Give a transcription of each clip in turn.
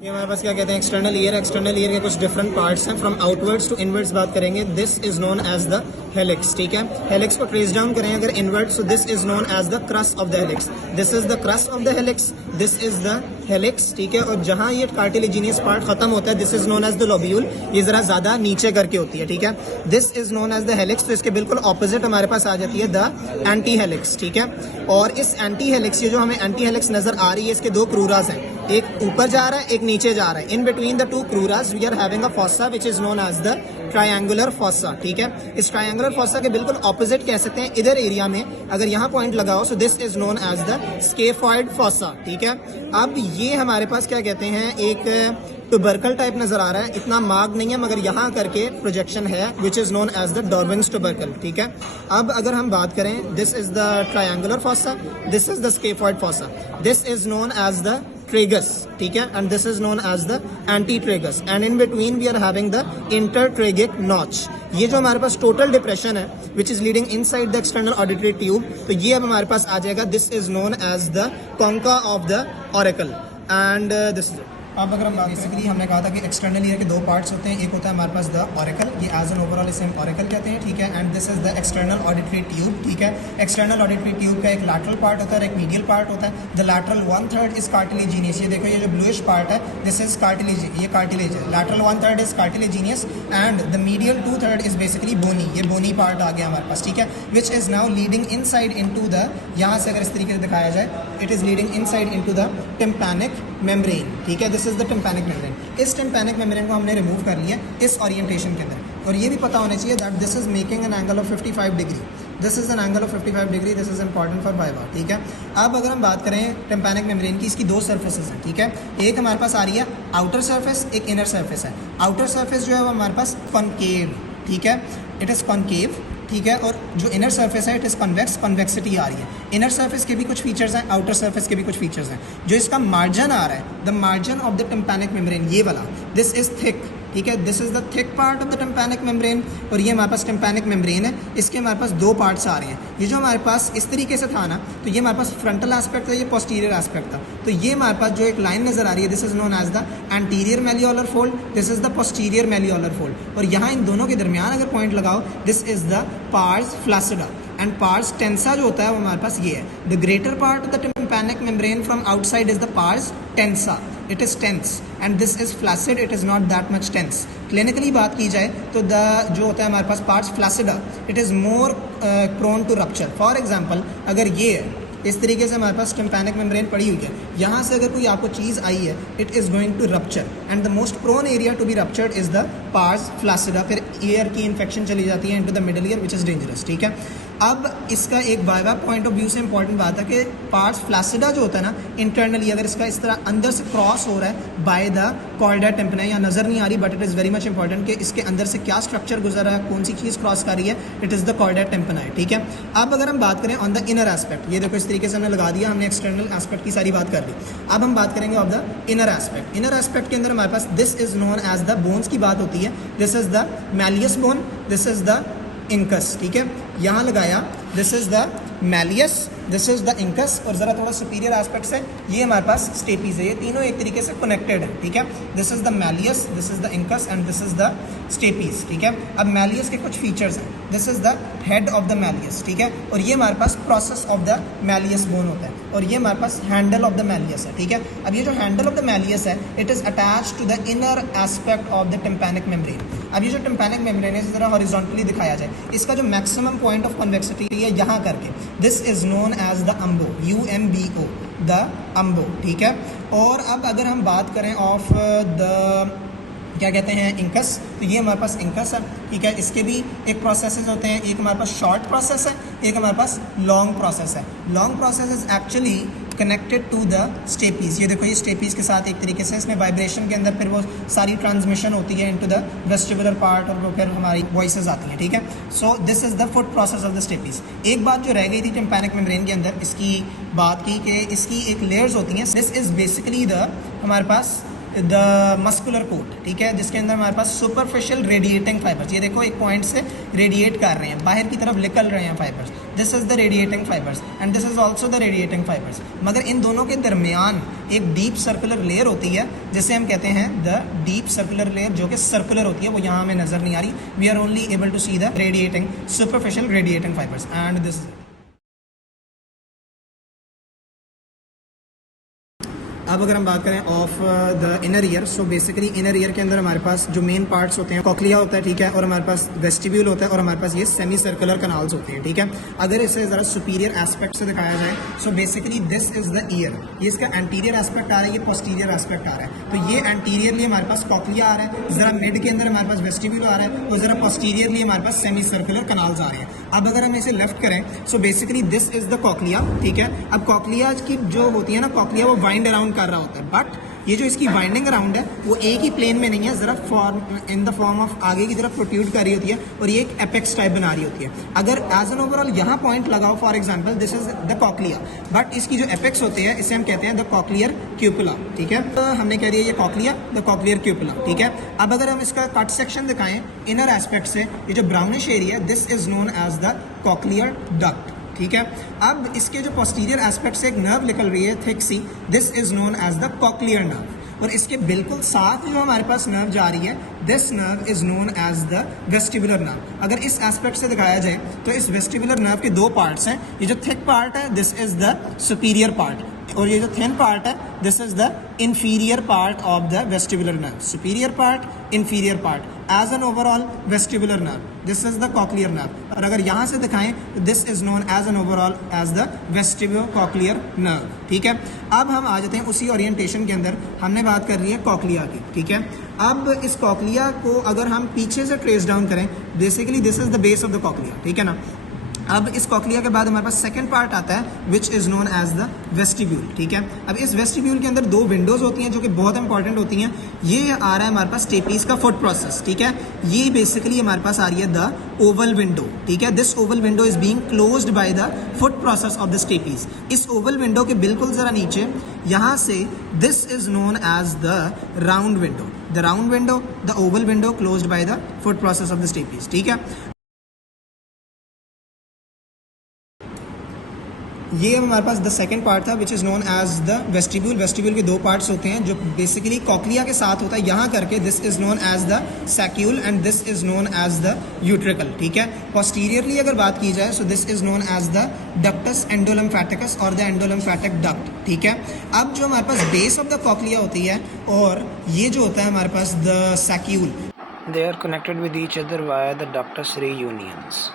ये हमारे पास क्या कहते हैं एक्सटर्नल ईयर के कुछ डिफरेंट पार्ट्स हैं। फ्रॉम आउटवर्ड्स टू इनवर्ड्स बात करेंगे, this is known as the helix. ठीक है, हेलिक्स को ट्रेस डाउन करें अगर inward, so this is known as the crus of the helix. This is the crus of the helix, this is the helix. ठीक है, और जहां ये कार्टिलेजिनियस पार्ट खत्म होता है, this is known as the lobule. ये जरा ज्यादा नीचे करके होती है। ठीक है, this is known as the helix. तो इसके बिल्कुल ऑपोजिट हमारे पास आ जाती है द एंटी हेलिक्स। ठीक है, और इस एंटी हेलिक्स, ये जो हमें एंटी हेलिक्स नजर आ रही है, इसके दो क्रूरास हैं, एक ऊपर जा रहा है एक नीचे जा रहा है। In between the two crura we are having a fossa which is known as the triangular fossa. ठीक है, इस ट्रायंगुलर फॉसा के बिल्कुल ऑपोजिट कह सकते हैं इधर एरिया में अगर यहाँ पॉइंट लगाओ, so this is known as the scaphoid fossa. ठीक है, अब ये हमारे पास क्या कहते हैं एक ट्यूबरकल टाइप नजर आ रहा है, इतना मार्ग नहीं है मगर यहाँ करके प्रोजेक्शन है which is known as the Darwin's tubercle. ठीक है, अब अगर हम बात करें, this is the triangular fossa, this is the scaphoid fossa, this is known as the tragus. ठीक है, and this is known as the antitragus, and in between we are having the intertragic notch. ये जो हमारे पास total depression है which is leading inside the external auditory tube, तो ये अब हमारे पास आ जाएगा, this is known as the concha of the auricle, and this is. अब अगर हम बेसिकली हमने कहा था कि एक्सटर्नल ईयर के दो पार्ट्स होते हैं, एक होता है हमारे पास द ऑरिकल, ये एज एन ओवरऑल इसे हम ऑरिकल कहते हैं। ठीक है, and this is the external auditory tube. ठीक है, एक्सटर्नल ऑडिटरी ट्यूब का एक लैटरल पार्ट होता है और एक मीडियल पार्ट होता है। The lateral 1/3 is cartilaginous. ये देखो, ये जो ब्लूइश पार्ट है, दिस इज कार्टिलेज, ये कार्टिलेज है। Lateral 1/3 is cartilaginous and the medial 2/3 is basically bony. ये बोनी पार्ट आ गया हमारे पास। ठीक है, which is now leading inside into the, यहाँ से अगर इस तरीके से दिखाया जाए, it is leading inside into the tympanic membrane. ठीक है, this is the tympanic membrane. इस टिम्पैनिक मेम्ब्रेन को हमने रिमूव कर लिया इस ओरिएंटेशन के अंदर, और ये भी पता होना चाहिए that this is making an angle of 55 degree. This is an angle of 55 degree. This is important for viva. ठीक है, अब अगर हम बात करें टिम्पैनिक मेम्ब्रेन की, इसकी दो सर्फेसेस हैं। ठीक है, एक हमारे पास आ रही है आउटर सर्फेस, एक इनर सर्फेस है। आउटर सर्फेस जो है वो हमारे पास कॉनकेव, ठीक है, इट इज कॉनकेव। ठीक है, और जो इनर सर्फेस है इट इज कन्वेक्स, कन्वेक्सिटी आ रही है। इनर सर्फेस के भी कुछ फीचर्स हैं, आउटर सर्फेस के भी कुछ फीचर्स हैं। जो इसका मार्जिन आ रहा है, the margin of the tympanic membrane, ये वाला, दिस इज थिक। ठीक है, this is the thick part of the tympanic membrane, और ये हमारे पास टिम्पैनिक मेम्ब्रेन है। इसके हमारे पास दो पार्ट्स आ रहे हैं। ये जो हमारे पास इस तरीके से था ना, तो ये हमारे पास फ्रंटल एस्पेक्ट था, ये पोस्टीरियर एस्पेक्ट था। तो ये हमारे पास जो एक लाइन नजर आ रही है, this is known as the anterior malleolar fold, this is the posterior malleolar fold, और यहाँ इन दोनों के दरमियान अगर पॉइंट लगाओ, this is the pars flaccida, and pars tensa जो होता है वो हमारे पास ये है। The greater part of the tympanic membrane from outside is the pars tensa, it is tense, and this is flaccid, it is not that much tense. Clinically बात की जाए तो द जो होता है हमारे पास pars flaccida, it is more prone to rupture. For example, अगर ये है इस तरीके से हमारे पास टिम्पैनिक मेम्ब्रेन पड़ी हुई है, यहाँ से अगर कोई आपको चीज़ आई है, it is going to rupture, and the most prone area to be ruptured is the pars flaccida. फिर ईयर की इन्फेक्शन चली जाती है into the middle ear which is dangerous. ठीक है, अब इसका एक वाइवा पॉइंट ऑफ व्यू से इंपॉर्टेंट बात है कि पार्स फ्लैसिडा जो होता है ना, इंटरनली अगर इसका इस तरह अंदर से क्रॉस हो रहा है बाय द कॉर्डा टिम्पैना, यहाँ नजर नहीं आ रही but it is very much important कि इसके अंदर से क्या स्ट्रक्चर गुजर रहा है, कौन सी चीज़ क्रॉस कर रही है, इट इज़ द कॉर्डा टिम्पैना। ठीक है, अब अगर हम बात करें ऑन द इनर एस्पेक्ट, ये देखो इस तरीके से हमने लगा दिया, हमने एक्सटर्नल एस्पेक्ट की सारी बात कर ली। अब हम बात करेंगे of the inner aspect. Inner aspect के अंदर हमारे पास this is known as the bones की बात होती है। This is the malleus bone, this is the incus. ठीक है, यहाँ लगाया, this is the malleus, this is the incus, और जरा थोड़ा सुपीरियर एस्पेक्ट से ये हमारे पास स्टेपीज है। ये तीनों एक तरीके से कनेक्टेड है। ठीक है, this is the malleus, this is the incus, and this is the stapes. ठीक है, अब मैलियस के कुछ फीचर्स हैं, this is the head of the malleus. ठीक है, और ये हमारे पास process of the malleus bone होता है, और ये हमारे पास हैंडल ऑफ द मैलियस है। ठीक है, अब ये जो हैंडल ऑफ द मैलियस है, it is attach to the inner aspect of the tympanic membrane. अब ये जो टिम्पैनिक मेम्ब्रेन है, इस तरह हॉरिजॉन्टली दिखाया जाए, इसका जो मैक्सिमम पॉइंट ऑफ कन्वेक्सिटी है यहाँ करके, this is known as the umbo, UMBO, the umbo. ठीक है, और अब अगर हम बात करें ऑफ द क्या कहते हैं इंकस, तो ये हमारे पास इंकस है। ठीक है, इसके भी एक प्रोसेसेस होते हैं, एक हमारे पास शॉर्ट प्रोसेस है, एक हमारे पास लॉन्ग प्रोसेस है। Long process is actually connected to the stapes. ये देखो, ये स्टेपीज के साथ एक तरीके से इसमें वाइब्रेशन के अंदर फिर वो सारी ट्रांसमिशन होती है इनटू द वेस्टिबुलर पार्ट, और वो फिर हमारी वॉइसेस आती हैं। ठीक है, so this is the foot process of the stapes. एक बात जो रह गई थी टिम्पैनिक मेम्ब्रेन के अंदर, इसकी बात की कि इसकी एक लेयर्स होती हैं। दिस इज बेसिकली द हमारे पास द मस्कुलर कोट, ठीक है, जिसके अंदर हमारे पास सुपरफिशियल रेडिएटिंग फाइबर्स, ये देखो एक पॉइंट से रेडिएट कर रहे हैं, बाहर की तरफ निकल रहे हैं fibres, this is the radiating fibres and this is also the radiating fibres. मगर इन दोनों के दरमियान एक डीप सर्कुलर लेयर होती है जिसे हम कहते हैं द डीप सर्कुलर लेयर, जो कि सर्कुलर होती है, वो यहाँ हमें नजर नहीं आ रही। We are only able to see the radiating superficial radiating fibres and this. अब अगर हम बात करें of the inner ear, so basically inner ear के अंदर हमारे पास जो मेन पार्ट्स होते हैं, कॉक्लिया होता है, ठीक है, और हमारे पास वेस्टिब्यूल होता है, और हमारे पास ये सेमी सर्कुलर कनाल्स होते हैं, ठीक है। अगर इसे ज़रा सुपीरियर एस्पेक्ट से दिखाया जाए, so basically this is the year, ये इसका एंटीरियर एस्पेक्ट आ रहा है, ये पोस्टीरियर एस्पेक्ट आ रहा है। तो ये एंटीरियरली हमारे पास कॉक्लिया आ रहा है, ज़रा मिड के अंदर हमारे पास वेस्टिब्यूल आ रहा है, और ज़रा पोस्टीरियरली हमारे पास सेमी सर्कुलर कनाल्स आ रहे हैं। अब अगर हम इसे लेफ्ट करें, so basically this is the cochlea, ठीक है। अब कॉक्लिया की जो होती है ना, कॉक्लिया वो वाइंड अराउंड कर रहा होता है, बट ये जो इसकी वाइंडिंग अराउंड है वो एक ही प्लेन में नहीं है, जरा form in the form of आगे की तरफ प्रोट्रूड कर रही होती है, और ये एक एपेक्स टाइप बना रही होती है। अगर एज एन ओवरऑल यहाँ पॉइंट लगाओ, for example this is the cochlea, but इसकी जो एपेक्स होते हैं इसे हम कहते हैं द कॉक्लियर क्यूपुला, ठीक है। तो हमने कह दिया ये कॉक्लिया, द कॉक्लियर क्यूपुला, ठीक है। अब अगर हम इसका कट सेक्शन दिखाएं इनर एस्पेक्ट से, ये जो ब्राउनिश एरिया है, this is known as the cochlear duct, ठीक है। अब इसके जो पोस्टीरियर एस्पेक्ट से एक नर्व निकल रही है थिक सी, this is known as the cochlear nerve, और इसके बिल्कुल साथ जो हमारे पास नर्व जा रही है, this nerve is known as the vestibular nerve. अगर इस एस्पेक्ट से दिखाया जाए तो इस वेस्टिबुलर नर्व के दो पार्ट्स हैं, ये जो थिक पार्ट है this is the superior part, और ये जो थिन पार्ट है this is the inferior part of the vestibular nerve, superior part, inferior part, as an overall vestibular nerve, this is the cochlear nerve। और अगर यहाँ से दिखाएं तो this is known as an overall as the vestibulocochlear nerve, ठीक है। अब हम आ जाते हैं उसी ओरिएंटेशन के अंदर, हमने बात कर रही है कॉक्लिया की, ठीक है। अब इस कॉक्लिया को अगर हम पीछे से ट्रेस डाउन करें, basically this is the base of the cochlea, ठीक है ना। अब इस कॉक्लिया के बाद हमारे पास सेकंड पार्ट आता है which is known as the vestibule, ठीक है। अब इस वेस्टिब्यूल के अंदर दो विंडोज होती हैं जो कि बहुत इंपॉर्टेंट होती हैं। ये आ रहा है हमारे पास स्टेपीज का फुट प्रोसेस, ठीक है। ये बेसिकली हमारे पास आ रही है द ओवल विंडो, ठीक है। This oval window is being closed by the foot process of the stapes. इस ओवल विंडो के बिल्कुल जरा नीचे यहाँ से this is known as the round window, the round window, the oval window closed by the foot process of the stapes, ठीक है। ये हमारे पास द सेकंड पार्ट था which is known as the vestibule. Vestibule के दो parts होते हैं जो बेसिकली कॉक्लिया के साथ होता है यहाँ करके, this is known as the saccule and this is known as the utricle, ठीक है। पोस्टीरियरली अगर बात की जाए so this is known as the ductus endolymphaticus और द एंडोलिम्फेटिक डक्ट, ठीक है। अब जो हमारे पास बेस ऑफ द कॉक्लिया होती है और ये जो होता है हमारे पास the saccule, they are connected with each other via the ductus reuniens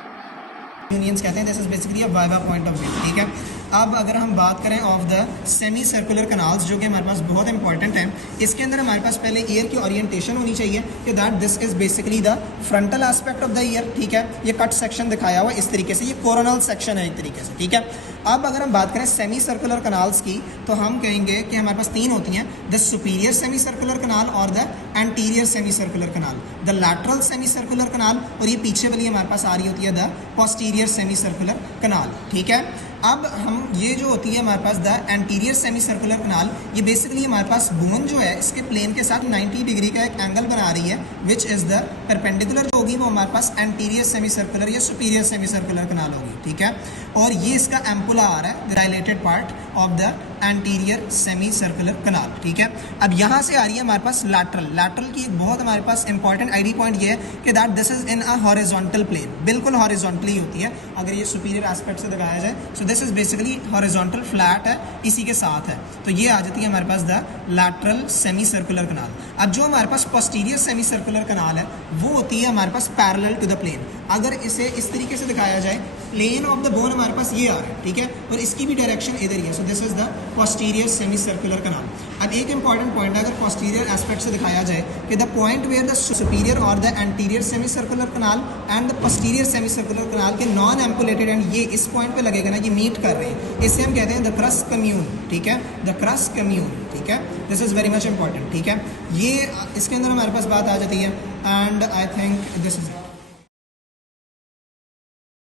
कहते हैं। This is basically a viva point of view, ठीक है। अब अगर हम बात करें of the semi circular canals जो कि हमारे पास बहुत इंपॉर्टेंट है, इसके अंदर हमारे पास पहले ईयर की ओरिएंटेशन होनी चाहिए कि that this is basically the frontal aspect of the year, ठीक है। ये कट सेक्शन दिखाया हुआ इस तरीके से, ये कोरोनल सेक्शन है एक तरीके से, ठीक है। अब अगर हम बात करें सेमी सर्कुलर कनाल्स की तो हम कहेंगे कि हमारे पास तीन होती हैं, the superior semi circular canal और the anterior semi circular canal, the lateral semi circular canal, और ये पीछे वाली हमारे पास आ रही होती है the posterior semi circular canal, ठीक है। अब हम ये जो होती है हमारे पास द एंटीरियर सेमी सर्कुलर कनाल, ये बेसिकली हमारे पास बोन जो है इसके प्लेन के साथ 90 डिग्री का एक एंगल बना रही है विच इज़ द परपेंडिकुलर जो होगी वो हमारे पास एंटीरियर सेमी सर्कुलर या सुपीरियर सेमी सर्कुलर कनाल होगी, ठीक है। और ये इसका एम्पुला आ रहा है, the dilated part of the anterior semi circular canal, ठीक है। अब यहाँ से आ रही है हमारे पास लैटरल। लैटरल की एक बहुत हमारे पास इंपॉर्टेंट आईडी पॉइंट ये है कि that this is in a horizontal plane, बिल्कुल हॉरिजॉन्टली होती है अगर ये सुपीरियर एस्पेक्ट से दिखाया जाए। So this is basically horizontal flat है, इसी के साथ है, तो ये आ जाती है हमारे पास the lateral semi circular canal. अब जो हमारे पास पोस्टीरियर सेमी सर्कुलर कनाल है वो होती है हमारे पास पैरेलल टू द प्लेन। अगर इसे इस तरीके से दिखाया जाए, प्लेन ऑफ द बोन हमारे पास ये आ रहा है, ठीक है, और इसकी भी डायरेक्शन इधर ही है। So this is the posterior semi circular canal. अब एक इंपॉर्टेंट पॉइंट है, अगर पोस्टीरियर एस्पेक्ट से दिखाया जाए कि the point where the superior और the anterior semi circular canal and the posterior semi circular canal के नॉन एम्पुलेटेड एंड ये इस पॉइंट पे लगेगा ना, ये मीट कर रहे हैं, इसे हम कहते हैं द क्रस कम्यून, ठीक है, द क्रस कम्यून, ठीक है। This is very much important, ठीक है। ये इसके अंदर हमारे पास बात आ जाती है and I think this is